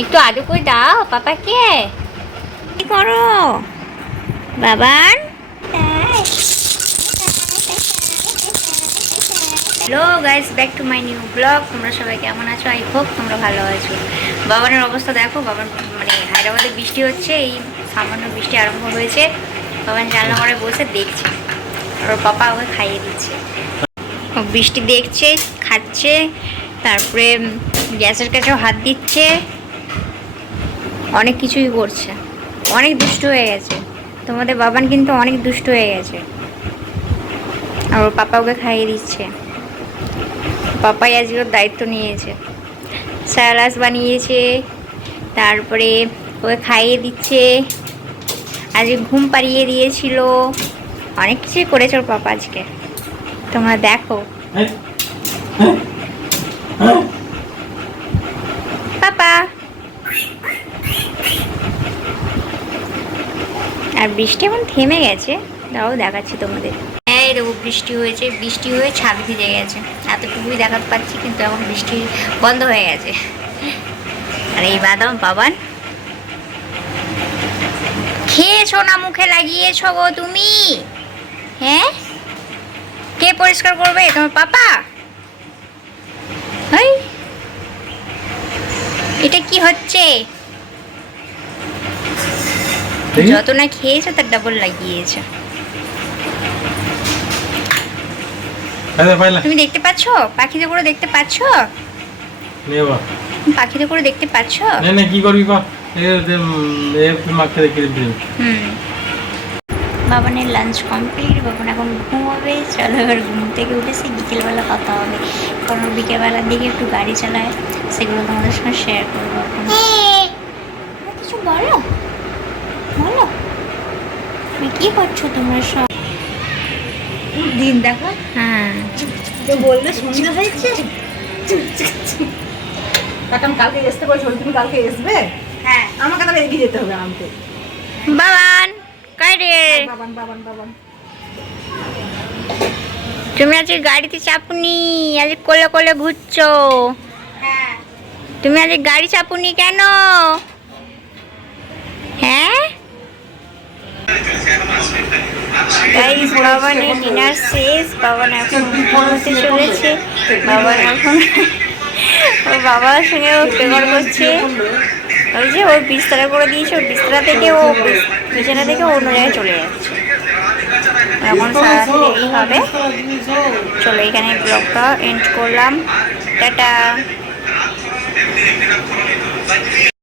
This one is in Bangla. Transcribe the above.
একটু আদর করে দাও পাপাকে। কি করো Baban? Hello guys, back to my new blog. তোমরা সবাই কেমন আছো? আই হোপ তোমরা ভালো আছো। বাবানের অবস্থা দেখো, বাবান মানে হায়দ্রাবাদে বৃষ্টি হচ্ছে, এই সামান্য বৃষ্টি আরম্ভ হয়েছে। বাবান জানলা ঘরে বসে দেখছে, আর ওর পাপা ওকে খাইয়ে দিচ্ছে। বৃষ্টি দেখছে, খাচ্ছে, তারপরে গ্যাসের কাছেও হাত দিচ্ছে, অনেক কিছুই করছে। অনেক দুষ্ট হয়ে গেছে তোমাদের বাবান, কিন্তু অনেক দুষ্ট হয়ে গেছে। আর ওর পাপা ওকে খাইয়ে দিচ্ছে। পাপাই আজকে ওর দায়িত্ব নিয়েছে, স্যালাড বানিয়েছে, তারপরে ওকে খাইয়ে দিচ্ছে, আজকে ঘুম পাড়িয়ে দিয়েছিল, অনেক কিছুই করেছে ওর পাপা আজকে। তোমরা দেখো। পাপা আর বৃষ্টি এখন থেমে গেছে, তাও দেখাচ্ছি তোমাদের। এই দেখো বৃষ্টি হয়েছে, বৃষ্টি হয়ে ছাদ ভিজে গেছে, এতটুকুই দেখাতে পাচ্ছি, কিন্তু এখন বৃষ্টি বন্ধ হয়ে গেছে। আর এই বাদাম বাবান খেয়েছো না মুখে লাগিয়েছো গো তুমি? হ্যাঁ, কে পরিষ্কার করবে? তোমার পাপা? হেই, এটা কি হচ্ছে? যত না খেয়েছো তার ডাবল লাগিয়েছো। তুমি দেখতে পাচ্ছ পাখিদের করে? দেখতে পাচ্ছ পাখিদের করে? দেখতে পাচ্ছ? কি করবি বাবানের লাঞ্চ কমপ্লিট, বাবান এখন ঘুমাবে। চলো এবার ঘুম থেকে উঠেছি, বিকেলবেলা কথা হবে, কারণ বিকেলবেলার দিকে একটু গাড়ি চালায়, সেগুলো তোমাদের সঙ্গে শেয়ার করবো। এখন কিছু বলো বলো, তুমি কি করছো তোমরা সব? দিন দেখো। হ্যাঁ, তো বলবে সন্ধ্যা হয়েছে, কারণ কালকে আসতে বলছো, তুমি কালকে আসবে? হ্যাঁ, আমাকে তাহলে এগিয়ে যেতে হবে আনতে। বাবান কই রে? বাবান বাবান বাবান, তুমি আজকে গাড়িতে চাপুনি, আজ কোলে কোলে ঘুরছো। হ্যাঁ তুমি আজকে গাড়ি চাপুনি কেন? হ্যাঁ গাইস, বাবানের ডিনার শেষ, বাবান এখন ঘুমোতে চলেছে। বাবান এখন ওর বাবার সঙ্গে ও প্রেমার করছে। ওই যে ওর বিছানা করে দিয়েছে, ওর বিছানা থেকে ও বিছানা থেকে অন্য জায়গায় চলে যাচ্ছে। এখন সারাদিন এই হবে। চলো এখানে ব্লগটা এন্ড করলাম, টাটা।